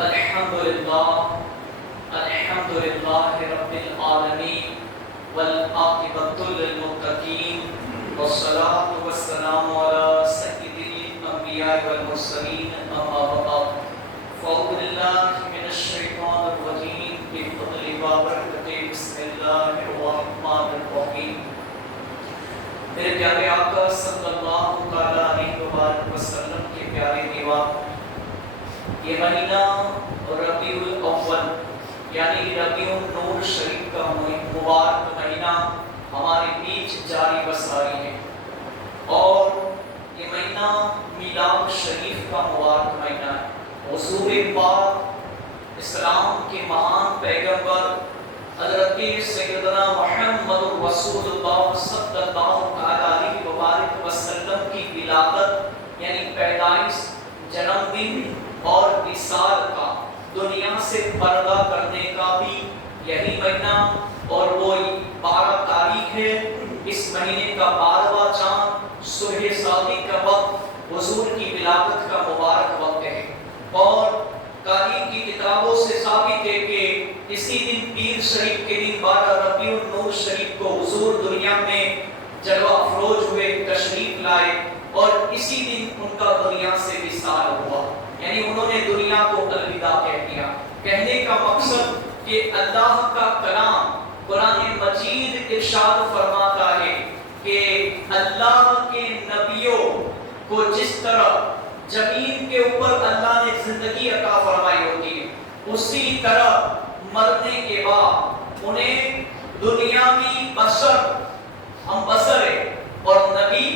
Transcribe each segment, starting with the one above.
الحمد لله رب العالمين والعاقبة للمتقين والصلاة والسلام على سيد الأنبياء والمرسلين أما بعد فأعوذ بالله من الشيطان الرجيم بفضل وبركته بسم الله الرحمن الرحيم. میرے پیارے آقا صلی اللہ علیہ وسلم کے پیارے دیوان، یہ مہینہ ربیع الاول یعنی ربیع النور شریف کا مبارک مہینہ ہمارے بیچ جاری بساری ہے، اور یہ مہینہ میلاد شریف کا مبارک مہینہ ہے. حضور پاک اسلام کے مہان پیغمبر حضرت سیدنا محمد رسول اللہ صلی اللہ علیہ وسلم کی ولادت یعنی پیدائش، جنم دن اور وصال کا، دنیا سے پردہ کرنے کا بھی یہی مہینہ، اور وہ 12 تاریخ ہے. اس مہینے کا 12واں چاند صبح صادق کا وقت حضور کی ولادت کا مبارک وقت ہے. اور تاریخ کی کتابوں سے ثابت ہے کہ اسی دن پیر شریف کے دن 12 ربیع النور شریف کو حضور دنیا میں جلوہ افروز ہوئے، تشریف لائے، اور اسی دن ان کا دنیا سے وصال ہوا، یعنی انہوں نے دنیا کو الوداع کہہ دیا. کہنے کا مقصد کہ اللہ کا کلام قرآن مجید ارشاد فرماتا ہے کہ اللہ کے نبیوں کو جس طرح زمین کے اوپر اللہ نے زندگی عطا فرمائی ہوتی ہے، اسی طرح مرنے کے بعد انہیں دنیاوی بشر، ہم بشر ہیں، اور نبی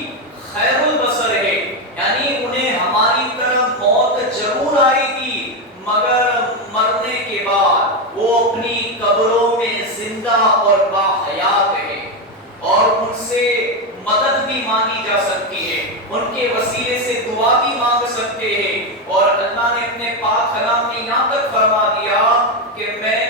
خیر البشر ہے، یعنی انہیں ہماری طرح موت ضرور آئے گی، مگر مرنے کے بعد وہ اپنی قبروں میں زندہ اور باحیات ہے، اور ان سے مدد بھی مانگی جا سکتی ہے، ان کے وسیلے سے دعا بھی مانگ سکتے ہیں. اور اللہ نے اپنے پاک کلام میں یہاں تک فرما دیا کہ میں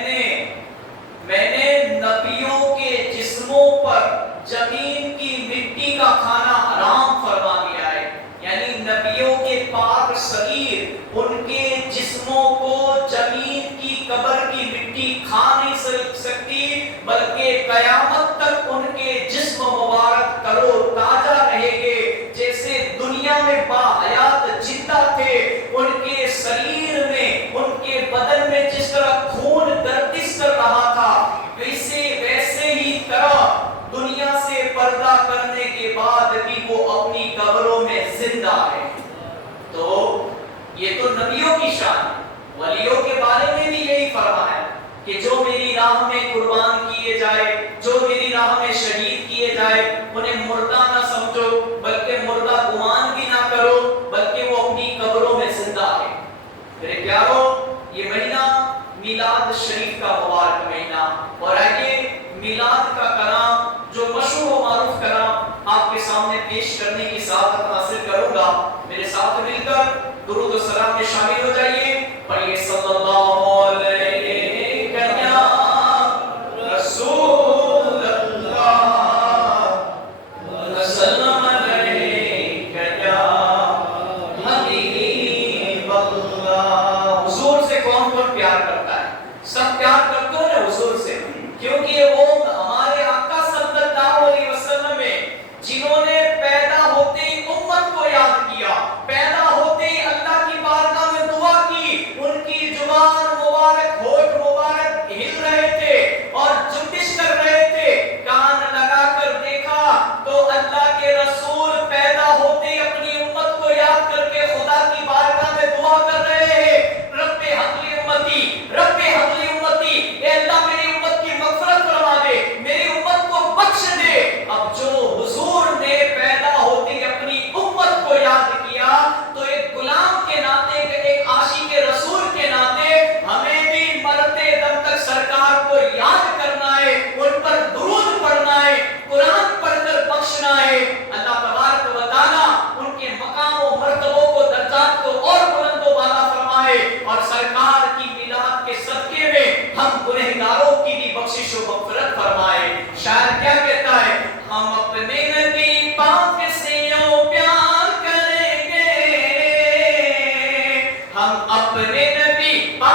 نے نبیوں کے جسموں پر زمین کی مٹی کا کھانا حرام فرما دیا ہے. یعنی نبیوں کے پاک شریر، ان کے جسموں کو زمین کی قبر کی مٹی کھا نہیں سکتی، بلکہ قیامت تک ان کے جسم مبارک ترو تازہ رہے گے. جیسے دنیا میں باحیات زندہ تھے، ان کے شریر میں، ان کے بدن میں جس طرح خون گردش کر رہا تھا، ویسے ہی طرح دنیا سے پردہ کرنے کے بعد بھی وہ اپنی قبروں میں زندہ ہے. تو یہ تو نبیوں کی شان ہے. ولیوں کے بارے میں بھی یہی فرمایا کہ جو میری راہ میں قربان کیے جائے، جو میری راہ میں شہید کیے جائے، انہیں مردہ نہ سمجھو، بلکہ مردہ گمان بھی نہ کرو، بلکہ وہ اپنی قبروں میں زندہ ہے. میرے پیارو، یہ مہینہ میلاد شریف کا مبارک مہینہ، اور آئیے میلاد کا کلام، جو مشہور و معروف کلام آپ کے سامنے پیش کرنے کی سعادت حاصل کروں گا. میرے ساتھ مل کر درود و سلام میں شامل ہو جائیے. پڑھیے صلی اللہ علیہ رسول اللہ وسلم علیہ یا حبیب اللہ. حضور سے کون کون پیار کرتا ہے؟ سب پیار کرتے ہیں حضور سے، کیونکہ وہ ہمارے آقا صلی اللہ علیہ وسلم ہیں جنہوں نے پیدا ہوتے ہی امت کو یاد کیا، پیدا ہوتے ہی اللہ کی بارگاہ میں دعا کی. ان کی زبان مبارک، ہونٹ مبارک ہل رہے تھے اور جنبش کر رہے تھے. کان لگا کر دیکھا تو اللہ کے رسول پیدا ہوتے ہی اپنی امت کو یاد کر کے خدا کی بارگاہ میں دعا کر رہے ہیں، رب حبلی امتی، رب حبلی امتی، اے اللہ میری امت کی مغفرت فرما دے، میری امت کو بخش دے. اب جو حضور نے پیدا ہوتے ہی اپنی امت کو یاد کیا، تو ایک غلام کے ناطے، ایک عاشق رسول کے ناطے ہمیں بھی مرتے دم تک سرکار کو یاد کرنا ہے، ان پر درود پڑھنا ہے، قرآن پڑھ کر بخشنا ہے. اللہ تبارک و تعالیٰ ان کے مقام و مرتبوں کو، درجات کو اور بلند و بالا فرمائے، اور سرکار کی میلاد کے صدقے میں ہم گنہگاروں کی بھی بخشش و مغفرت فرمائے. شاعر کیا کہتا ہے؟ ہم اپنے نبی پاک سے یوں پیار کریں گے، ہم اپنے نبی پاک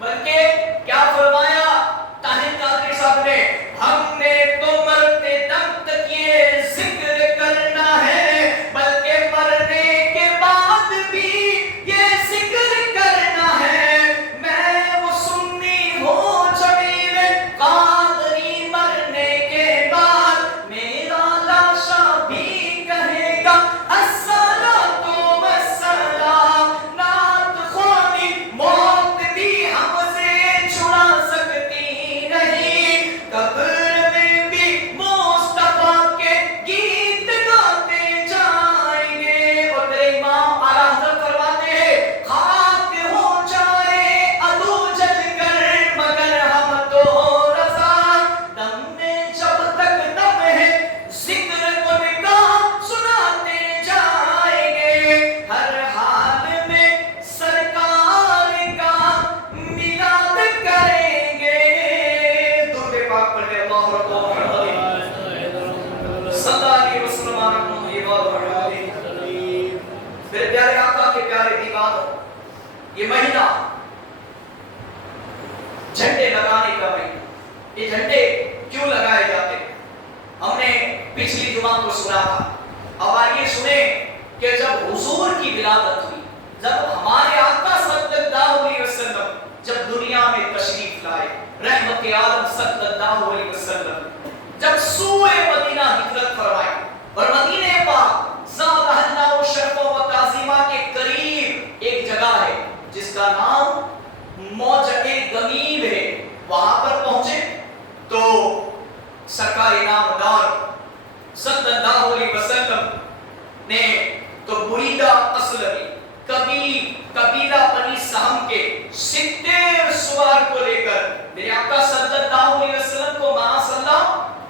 بلکہ کیا فرمایا طاہر قادری صاحب نے، ہم نے تو مرتے دم تک یہ ذکر کرنا ہے، بلکہ مرنے کے بعد بھی یہ ذکر کرنا ہے، میں وہ سنی ہوں جمیل قادری مرنے کے بعد میرا لاشا بھی کہے گا الصلاۃ والسلام، نعت خوانی موت بھی ہم سے چھڑا سکتی نہیں، قبر میں بھی مصطفیٰ کے گیت گاتے جائیں گے۔ اور میرے امام اعلیٰ حضرت فرماتے ہیں خاک ہو جائے عدو جل کر مگر ہم تو رضا، دم میں جب تک دم ہے ذکر ان کا سناتے جائیں گے، ہر حال میں سرکار کا میلاد کریں گے۔ درود پاک پڑھے اللہ رب العالمین صلی اللہ علیہ وسلم میرے پیارے آقا کے پیارے دیوانوں، یہ مہینہ جھنڈے لگانے کا مہینہ، یہ جھنڈے کیوں لگائے جاتے ہیں؟ ہم نے پچھلی جمعہ کو سنا تھا، اب آئیے سنیں کہ جب حضور کی ولادت ہوئی، جب ہمارے آقا صلی اللہ علیہ وسلم جب دنیا میں تشریف لائے، رحمت عالم صلی اللہ علیہ وسلم جب سوئے مدینہ ہجرت فرمائی، اور مدینہ پاک زادہ اللہ شرف و تعظیمہ کے قریب ایک جگہ ہے جس کا نام موجہ گمیم ہے، وہاں پر پہنچے تو سرکار نامدار صلی اللہ علیہ وسلم نے تو بریدہ اسلمی قبیلہ بنی سہم کے 70 سوار کو لے کر میرے آقا صلی اللہ علیہ وسلم کو معاذ اللہ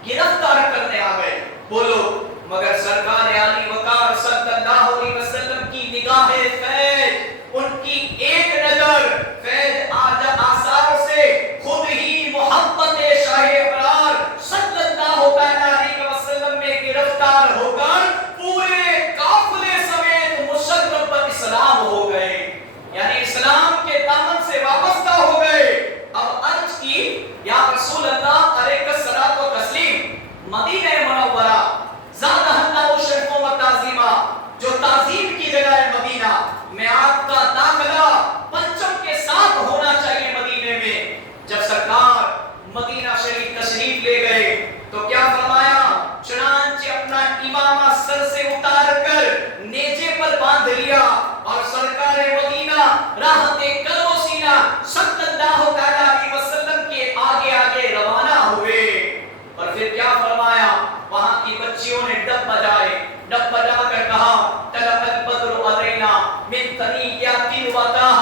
گرفتار کرنے آ گئے وہ لوگ، مگر سرکار عالی وقار صلی اللہ علیہ وسلم کی نگاہ فیض، ان کی ایک نظر فیض آثار سے خود ہی محبت شاہ ابرار صلی اللہ علیہ وسلم میں گرفتار ہو کر پورے قافلے سمیت مشرف اسلام ہو گئے، یعنی اسلام کے دامن سے وابستہ ہو گئے۔ اب عرض کی یا رسول اللہ علیہ الصلوۃ والتسلیم، مدینہ منورہ زادہ اللہ شرف و تعظیمہ جو تعظیم کی جگہ ہے مدینہ میں، آپ کا داخلہ پرچم کے ساتھ ہونا چاہیے مدینے میں۔ جب سرکار مدینہ شریف تشریف لے گئے تو کیا فرمایا، چنانچہ اپنا امامہ سر سے اتار کر نیزے پر باندھ لیا اور سرکار مدینہ راحت قلب و سینہ صلی اللہ علیہ وسلم کے آگے آگے روانہ ہوئے، اور پھر کیا فرمایا، وہاں کی بچیوں نے ڈب بجائے، ڈب بجا کر کہا طلع البدر علینا من ثنیات الوداع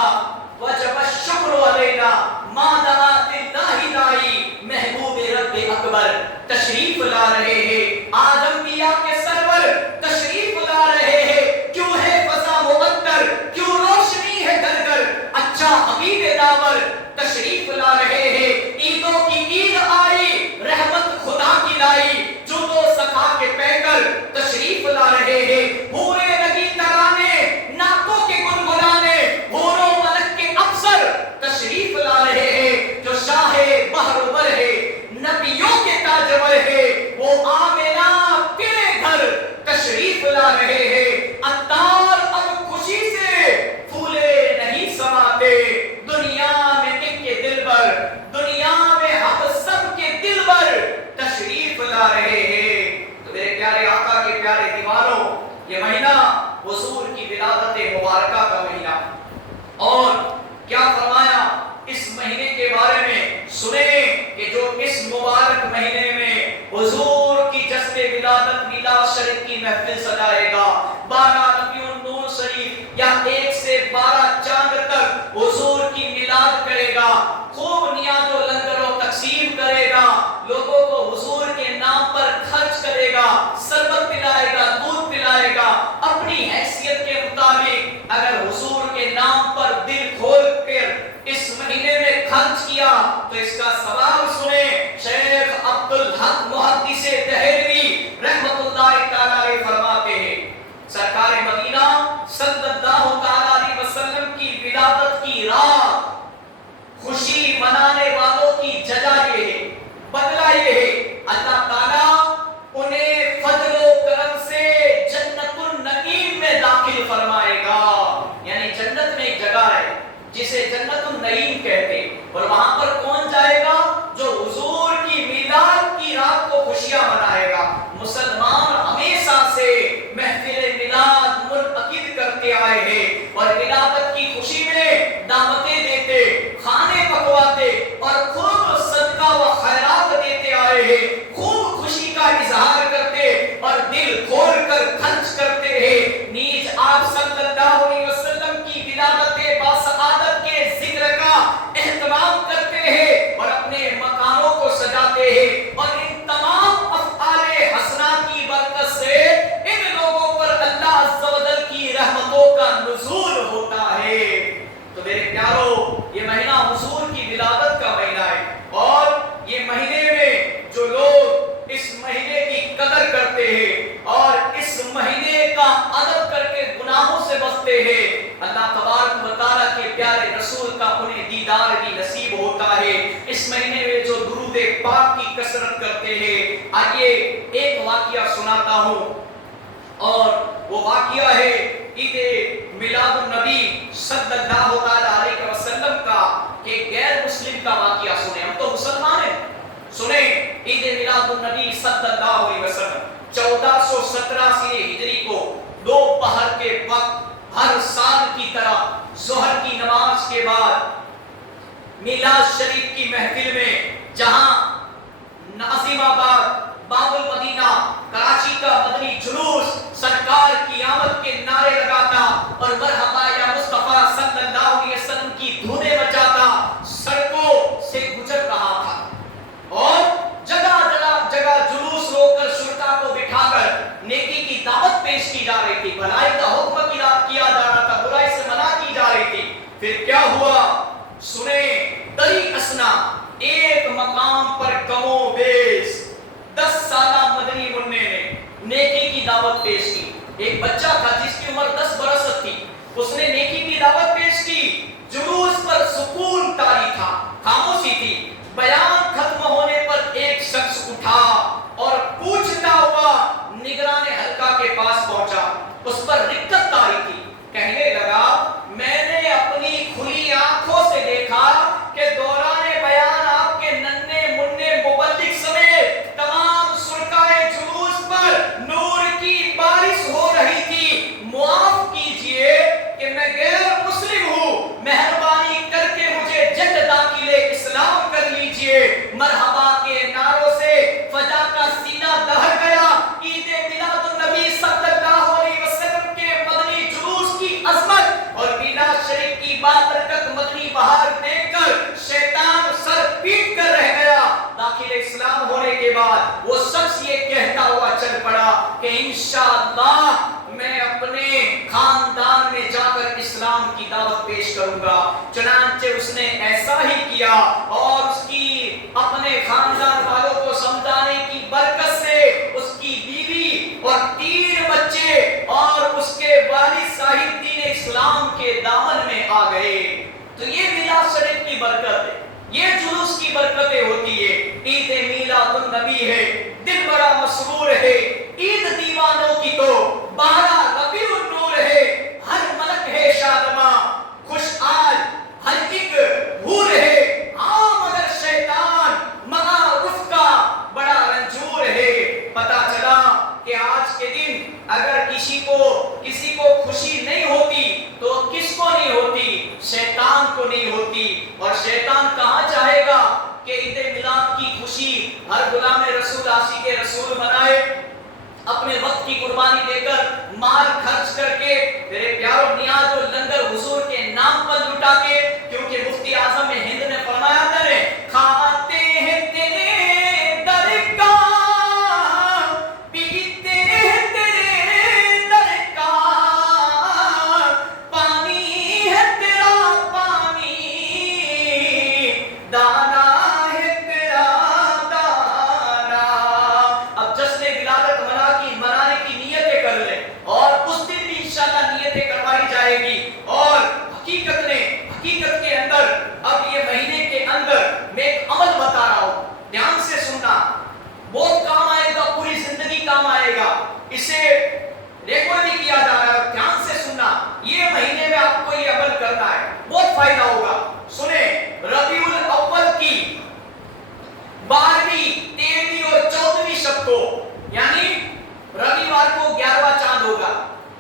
وجب الشکر علینا ما دعا للہ داعی، محبوب رب اکبر تشریف لا رہے ہیں، آج انبیاء کے سرور تشریف لا رہے ہیں، کیوں ہے فضا معطر، کیوں روشنی ہے گھر گھر، اچھا حبیب داور تشریف لا رہے ہیں، عیدوں کی عید آئی، رحمت خدا کی لائی، جو تو سکھا کے پیکر تشریف لا رہے ہیں، حورے لگی ترانے ناکوں کے گنگنانے، حوروں ملک کے افسر تشریف لا رہے ہیں، جو شاہ بحر و بر ہے، نبیوں کے تاجور ہے، وہ آمنہ تیرے گھر تشریف لا رہے ہیں، عطار اب خوشی سے پھولے نہیں سماتے، دنیا میں ان کے دل پر، دنیا میں ہم سب کے دل پر تشریف لا رہے ہیں۔ تو میرے پیارے آقا کے پیارے دیوانوں، یہ مہینہ حضور کی ولادت مبارکہ کا مہینہ، اور کیا فرمایا اس مہینے کے بارے میں سنیں کہ جو اس مبارک مہینے میں حضور کی جشن ولادت میلاد شریف کی محفل سجائے گا، 12 ربیع النور شریف یا 1 سے 12 چاند تک حضور کی میلاد کرے گا، خوب نیاز و لنگر و تقسیم کرے گا، لوگوں کو حضور کے نام پر خرچ کرے گا، شربت پلائے گا، دودھ پلائے گا، اپنی حیثیت کے مطابق اگر حضور کے نام پر دل کھول کر اس مہینے میں خرچ کیا تو اس کا ثواب سنیں۔ شیخ عبدالحق محدث دہلوی رحمت اللہ تعالی علیہ فرماتے ہیں، سرکار مدینہ صلی اللہ تعالی علیہ وسلم کی ولادت کی رات خوشی جسے جنت النعیم کہتے، اور وہاں پر کون جائے گا؟ جو حضور کی میلاد کی رات کو خوشیاں منائے گا۔ مسلمان ہمیشہ سے محفل میلاد منعقد کرتے آئے ہیں اور ولادت کی خوشی میں دعوتیں دیتے، کھانے پکواتے اور خوب صدقہ و خیرات دیتے آئے ہیں، خوب خوشی کا اظہار کرتے اور دل کھول کر خرچ کرتے ہیں۔ نیز آپ صلی اللہ علیہ وسلم کی ولادت باسعادت کے ذکر کا اہتمام کرتے ہیں اور اپنے مکانوں کو سجاتے ہیں، اور ان تمام افعال حسنہ کی برکت سے ان لوگوں پر اللہ عز و جل کی رحمتوں کا نزول ہوتا ہے۔ تو میرے پیارو، یہ مہینہ حضور کی ولادت کا مہینہ ہے، اور یہ مہینے میں جو لوگ اس مہینے کی قدر کرتے ہیں اور اس مہینے کا ادب کر کے گناہوں سے بچتے ہیں، اللہ تبارک و تعالیٰ کے پیارے رسول کا انہیں دیدار بھی نصیب ہوتا ہے۔ اس مہینے میں جو درود پاک کی کثرت کرتے ہیں، آئیے ایک واقعہ سناتا ہوں، اور وہ واقعہ ہے عید میلاد النبی صلی اللہ علیہ وسلم کا، کہ غیر مسلم کا واقعہ سنیں، ہم تو مسلمان ہیں، سنیں عید میلاد النبی صلی اللہ علیہ وسلم 1487 ہجری کو دوپہر کے وقت ہر سال کی طرح ظہر کی نماز کے بعد میلاد شریف کی محفل میں، جہاں ناظم آباد، باب المدینہ، کراچی کا مدنی جلوس سرکار کی آمد کے نعرے لگاتا اور مرحبا یا مصطفیٰ صلی اللہ علیہ وسلم کی دھنیں بجاتا سڑکوں سے گزر رہا تھا، اور جگہ جگہ جلوس روک کر شرکا کو بٹھا کر نیکی کی دعوت پیش کی جا رہی تھی، بھلائی کا حکم کیا جا رہا تھا، برائی سے منع کی جا رہی تھی۔ پھر کیا ہوا؟ سنیں، دری اسنا ایک مقام پر کم و بیش 10 سالہ مدنی منع نے نیکی کی دعوت پیش کی۔ ایک بچہ تھا جس کی عمر 10 برس تھی، اس نے نیکی کی دعوت پیش کی، جلوس پر سکون طاری تھا، خاموشی تھی۔ بیان ختم ہونے پر ایک شخص اٹھا اور پوچھتا ہوا نگران حلقہ کے پاس پہنچا، اس پر رکت طاری تھی، کہنے لگا میں نے اپنی کھلی آنکھوں سے دیکھا کہ دوران بیان آپ کے ننھے منھے مبلغ سمیت تمام شرکائے جلوس پر نور کی بارش ہو رہی تھی، معاف کیجئے کہ میں غیر مسلم ہوں، مہربانی کر کے مجھے جد داخل اسلام کر لیجئے۔ مرحبا کے نعروں سے فضا کا سینہ دہل گیا۔ عید میلاد النبی صلی اللہ علیہ وسلم کے مدنی جلوس کی عظمت اور میلاد شریف کی بابرکت مدنی بہار دیکھ کر شیطان سر پیٹ کر رہ گیا۔ داخل اسلام ہونے کے بعد وہ شخص یہ کہتا ہوا چل پڑا کہ انشاءاللہ میں اپنے خاندان میں جا کر اسلام کی دعوت پیش کروں گا۔ چنانچہ اس نے ایسا ہی کیا، اور اس کی اپنے خاندان والوں کو سمجھانے کی برکت سے اس کی بیوی اور 3 بچے اور اس کے والد صاحب دین اسلام کے دامن میں آ گئے۔ تو یہ میلاد شریف کی برکت ہے، یہ جلوس کی برکتیں ہوتی ہے۔ عید میلاد النبی ہے، دل بڑا مسرور ہے، عید دیوانوں کی تو 12 ربیع النور ہے، ہر ملک ہے شادماں، خوش آج ہر ایک حور ہے، ہاں مگر شیطان معارف کا بڑا رنجور ہے۔ پتا چلا کہ آج کے دن اگر کسی کو خوشی نہیں ہوتی تو کس کو نہیں ہوتی؟ شیطان کو نہیں ہوتی، اور شیطان کہاں چاہے گا کہ عید میلاد کی خوشی ہر غلام رسول عاشق رسول منائے، اپنے وقت کی قربانی دے کر، مال خرچ کر کے، میرے پیاروں نیاز و لنگر حضور کے نام پر لٹا کے، کیونکہ مفتی اعظم ہند نے فرمایا تھا نے کھاتے ہیں تیرے در کا، پیتے ہیں تیرے در کا، پانی ہے تیرا پانی، دانا ہے تیرا دانا۔ اب جشن ولادت منانے کی نیتیں کر لیں، اور اس دن بھی انشاءاللہ نیتیں کروائی جائے گی۔ اور حقیقت کے اندر اب یہ مہینے کے اندر میں ایک عمل بتا رہا ہوں، دھیان سے سننا، بہت کام آئے گا، پوری زندگی کام آئے گا، اسے ریکارڈ بھی کیا جا رہا ہے، دھیان سے سننا، یہ مہینے میں آپ کو یہ عمل کرنا ہے، بہت فائدہ ہوگا۔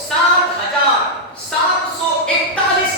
7,741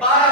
12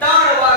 3 વાર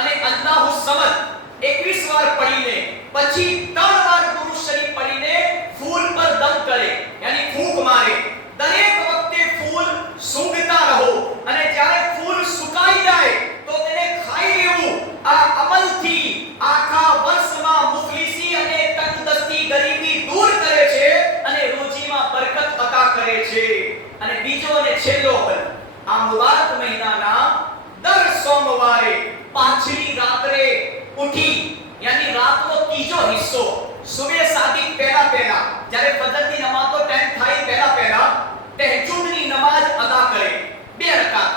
અને અલ્લાહુ સમદ 21 વાર પઢીને પછી 3 વાર દુરૂદ શરીફ પઢીને ફૂલ પર દમ કરે, યાની ફૂંક મારે। દરેક વખતે ફૂલ સૂંઘતા રહો અને જ્યારે ફૂલ સુકાઈ જાય તો તેને ખાઈ લેવું। આ અમલથી આખા વર્ષમાં મુફલિસી અને તંગદસ્તી ગરીબી દૂર કરે છે અને રોજીમાં બરકત અતા કરે છે। અને બીજો અને છેલ્લો અમલ, આ મુબારક મહિનાના દર સોમવારે પાછલી રાત્રે ઉઠી, યાની રાતનો ત્રીજો હિસ્સો સુબહ સાદિક પહેલા જ્યારે ફજરની નમાઝ તો ટાઈમ થાય પહેલા તહજ્જુદની નમાઝ અદા કરે 2 રકાત।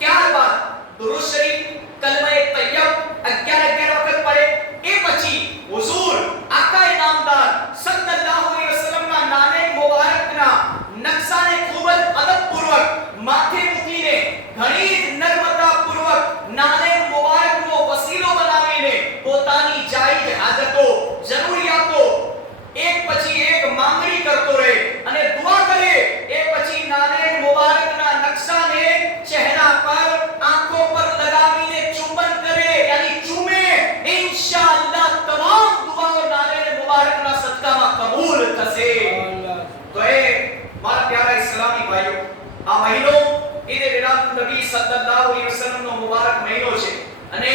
ત્યારબાદ દુરૂદ શરીફ કલમે તૈયબ 11 વખત પઢે। એ પછી હુઝુર આકા ઇનામદાર સલ્લલ્લાહુ અલૈહિ વસલ્લમના નામે મુબારકના નકશાને ખૂબ જ અદબપૂર્વક માથે મૂકીને ઘણી નર્મતા પૂર્વક નાને મુબારકનો વસીલો બનાવીને પોતાની જાયજ હાજતો જરૂરિયાતો એક પછી એક માંગણી કરતો રહે અને દુઆ કરે। એ પછી નાને મુબારકના નકશાને ચહેરા પર આંખો પર લગાવીને ચુંબન કરે, યાની ચૂમે। ઇન્શાઅલ્લાહ તમામ દુઆઓ નાને મુબારકના સદકામાં કબૂલ થશે। તો એ મારા પ્યારા ઇસ્લામી ભાઈઓ, આ મહિનો ઈદ મિલાદુન નબી સલ્લલ્લાહુ અલૈહિ વસલ્લમનો મુબારક મહિનો છે અને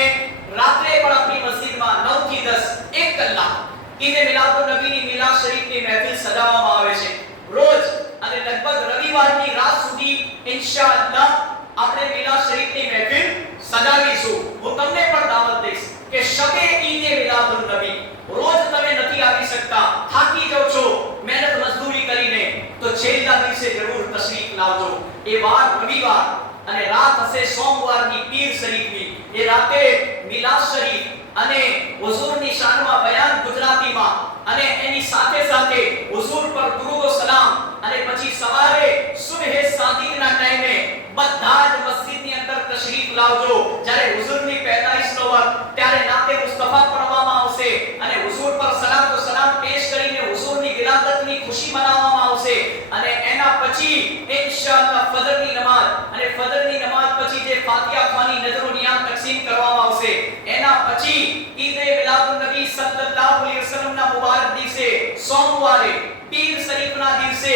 રાત્રે પણ આપણી મસ્જિદમાં 9 થી 10 1 કલાક ઈદ મિલાદુન નબીની મિલાદ શરીફની મહેફિલ સજાવવામાં આવે છે રોજ। અને લગભગ રવિવારની રાત સુધી ઇન્શાઅલ્લાહ આપણે મિલાદ શરીફની મહેફિલ સજાવીશું। હું તમને પણ દાવત દઈશ કે શબે ઈદ મિલાદુન નબી રોજ તમે નથી આવી શકતા, થાકી જાવ છો મહેનત મજદૂરી કરીને, તો છેલ્લા દિવસે જરૂર તશરીફ લાવજો। એ વાર રવિવાર અને રાત હશે સોમવારની પીર શરીફની। એ રાતે મિલાદ શરીફ અને હુઝુરની શાનમાં બયાન ગુજરાતીમાં અને એની સાથે સાથે હુઝુર પર દુરૂદ ઓ સલામ અને પછી સવારે સુબહ સાદિકના ટાઈમે બધા જ મસ્જિદની અંદર તશરીફ લાવજો। જ્યારે હુઝુરની પેદાઈશનો વખત ત્યારે નાતે મુસ્તફા પઢવામાં આવશે અને હુઝુર પર સલામ તો સલામ પેશ કરીને હુઝુરની વિલાદતની ખુશી મનાવવામાં આવશે। અને એના પછી ઇન્શાઅલ્લાહ ફજરની નમાઝ અને ફજરની નમાઝ પછી જે ફાતિહા ખાની નજરો નિયામ તકસીમ કરવામાં આવશે। એના પછી ઈદ મિલાદુન નબી સલ્લલ્લાહુ અલૈહિ વસલ્લમના મુબારક દિવસે સોમવારે પીર શરીફના દિવસે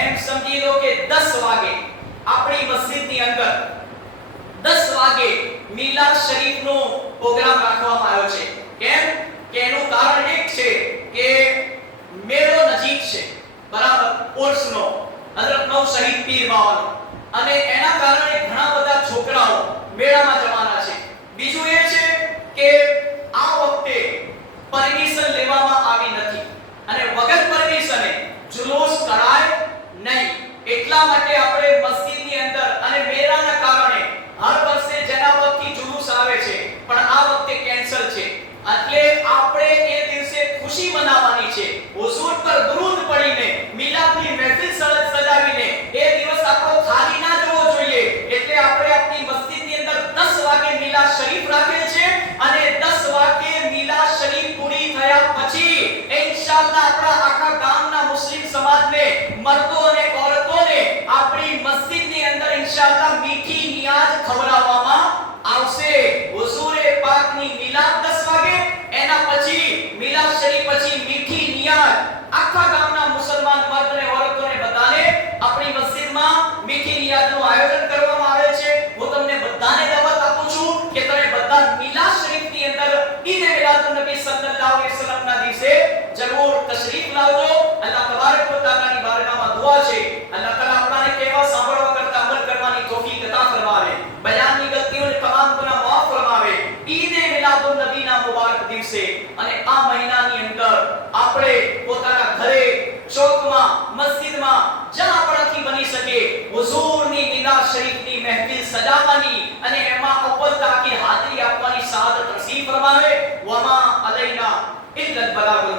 એમ સમજી લો કે 10 વાગે આપણી મસ્જિદની અંદર 10 વાગે મિલાદ શરીફનો પ્રોગ્રામ રાખવામાં આવ્યો છે। કેમ કે એનું કારણ એક છે કે મેળો નજીક છે, બરાબર, ઉર્સનો, હઝરત નવ શહીદ પીર બાવાનો, અને એના કારણે ઘણા બધા છોકરાઓ મેળામાં જવાના છે. બીજું એ છે કે આ વખતે પરમિશન લેવામાં આવી નથી અને વગર પરમિશને જુલુસ કરાય નહીં. એટલા માટે આપણે મસ્જિદની અંદર અને મેળાના કારણે હર વર્ષે જનાવતથી જુલુસ આવે છે, પણ આ વખતે કેન્સલ છે. એટલે આપણે એ દિવસે ખુશી મનાવવાની છે, હુઝુર પર દરૂદ પડીને મિલાદની મહેફિલ સજાવીને એ દિવસ આપણો ખાલી ના જવો જોઈએ. એટલે આપણે આપણી મસ્જિદની અંદર 10 વાગે મિલાદ શરીફ રાખેલ છે અને 10 વાગે મિલાદ શરીફ પૂરી થયા પછી ઇન્શાઅલ્લાહ આપણા આખા ગામના મુસ્લિમ સમાજને, મર્દો અને ઓરતોને આપણી મસ્જિદની અંદર ઇન્શાઅલ્લાહ મીઠી નિયાઝ ખવડાવવામાં આવશે. હુઝુરે પાકની મિલાદ 10 વાગે, એના પછી મિલાદ શરીફ પછી મીઠી નિયાઝ આખા ગામના મુસલમાન મર્દ અને ઓરતોને બધાને આપણી મસ્જિદમાં મીઠી નિયાઝનું આયોજન કરવામાં આવે છે. હું તમને બધાને દાવત આપું છું કે તમે બધા મિલાદ શરીફની અંદર ઈદ મિલાદુન નબી સલ્લલ્લાહુ અલૈહિ વસલ્લમના દિવસે જરૂર તશરીફ લાવજો. અલ્લાહ તબારક વ તઆલાની બારગાહમાં દુઆ છે, અલ્લાહ તઆલા આપણાને કહેવા સાંભળવા કરતા અમલ કરવાની તૌફીક અતા ફરમાવે, બયાનની ગલતીઓને તમામ ગુનાહ માફ ફરમાવે. ઈદ મિલાદુન નબીના મુબારક દિવસે અને આ મહિનાની અંદર આપણે પોતાના ઘરે, ચોકમાં, મસ્જિદમાં, જ્યાં આપણાથી બની શકે હુઝુરની મિલાદ શરીફની મહેફિલ સજાવવાની અને એમાં અવ્વલ તાકીર હાજરી આપવાની સઆદત નસીબ ફરમાવે. વમા અલૈના ઇલ્લા અલ બલાગુલ